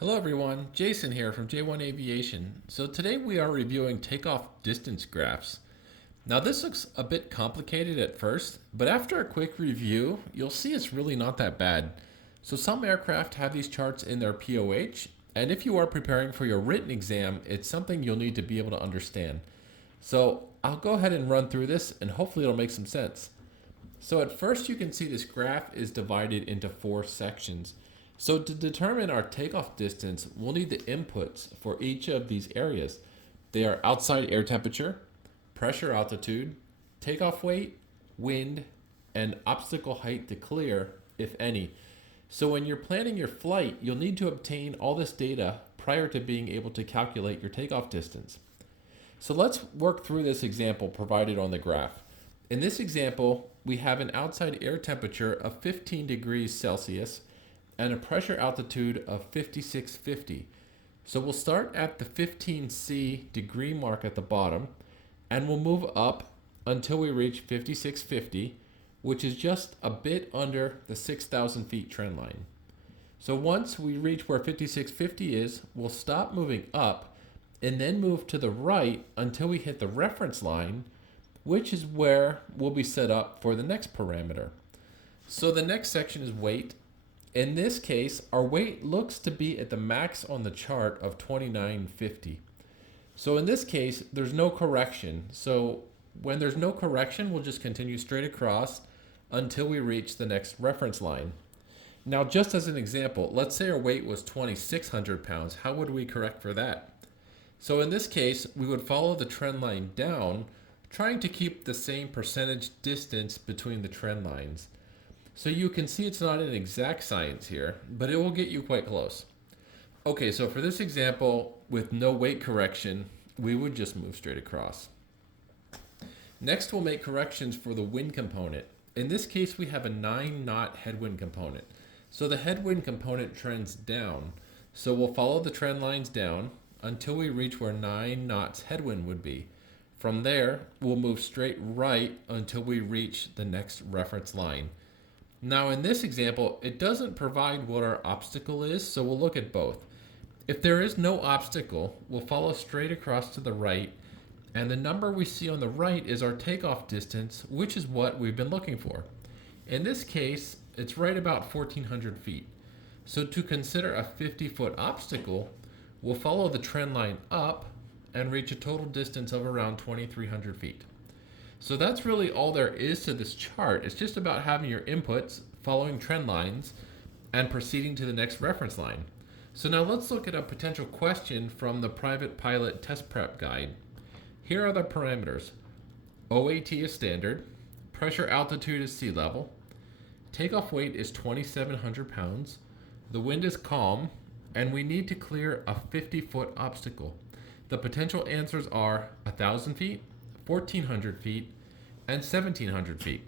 Hello everyone, Jason here from J1 Aviation. So today we are reviewing takeoff distance graphs. Now this looks a bit complicated at first, but after a quick review, you'll see it's really not that bad. So some aircraft have these charts in their POH, and if you are preparing for your written exam, it's something you'll need to be able to understand. So I'll go ahead and run through this and hopefully it'll make some sense. So at first you can see this graph is divided into 4 sections. So to determine our takeoff distance, we'll need the inputs for each of these areas. They are outside air temperature, pressure altitude, takeoff weight, wind, and obstacle height to clear, if any. So when you're planning your flight, you'll need to obtain all this data prior to being able to calculate your takeoff distance. So let's work through this example provided on the graph. In this example, we have an outside air temperature of 15 degrees Celsius and a pressure altitude of 5650. So we'll start at the 15C degree mark at the bottom, and we'll move up until we reach 5650, which is just a bit under the 6,000 feet trend line. So once we reach where 5650 is, we'll stop moving up and then move to the right until we hit the reference line, which is where we'll be set up for the next parameter. So the next section is weight. In this case, our weight looks to be at the max on the chart of 2950. So in this case, there's no correction. So when there's no correction, we'll just continue straight across until we reach the next reference line. Now, just as an example, let's say our weight was 2,600 pounds. How would we correct for that? So in this case, we would follow the trend line down, trying to keep the same percentage distance between the trend lines. So you can see it's not an exact science here, but it will get you quite close. Okay, so for this example, with no weight correction, we would just move straight across. Next, we'll make corrections for the wind component. In this case, we have a 9-knot headwind component. So the headwind component trends down. So we'll follow the trend lines down until we reach where 9 knots headwind would be. From there, we'll move straight right until we reach the next reference line. Now in this example, it doesn't provide what our obstacle is, so we'll look at both. If there is no obstacle, we'll follow straight across to the right, and the number we see on the right is our takeoff distance, which is what we've been looking for. In this case, it's right about 1,400 feet. So to consider a 50-foot obstacle, we'll follow the trend line up and reach a total distance of around 2,300 feet. So that's really all there is to this chart. It's just about having your inputs, following trend lines, and proceeding to the next reference line. So now let's look at a potential question from the Private Pilot Test Prep Guide. Here are the parameters. OAT is standard, pressure altitude is sea level, takeoff weight is 2,700 pounds, the wind is calm, and we need to clear a 50-foot obstacle. The potential answers are 1,000 feet, 1,400 feet, and 1,700 feet.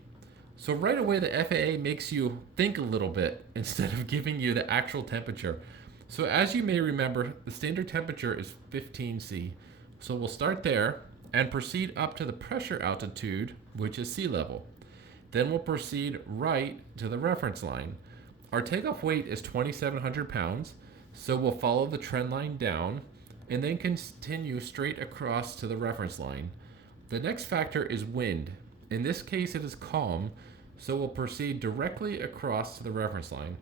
So right away the FAA makes you think a little bit instead of giving you the actual temperature. So as you may remember, the standard temperature is 15C. So we'll start there and proceed up to the pressure altitude, which is sea level. Then we'll proceed right to the reference line. Our takeoff weight is 2,700 pounds, so we'll follow the trend line down and then continue straight across to the reference line. The next factor is wind. In this case, it is calm, so we'll proceed directly across to the reference line.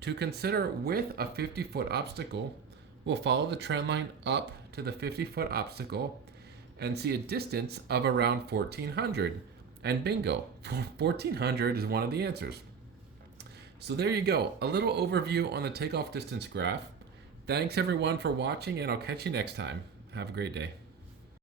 To consider with a 50-foot obstacle, we'll follow the trend line up to the 50-foot obstacle and see a distance of around 1,400. And bingo, 1,400 is one of the answers. So there you go, a little overview on the takeoff distance graph. Thanks everyone for watching, and I'll catch you next time. Have a great day.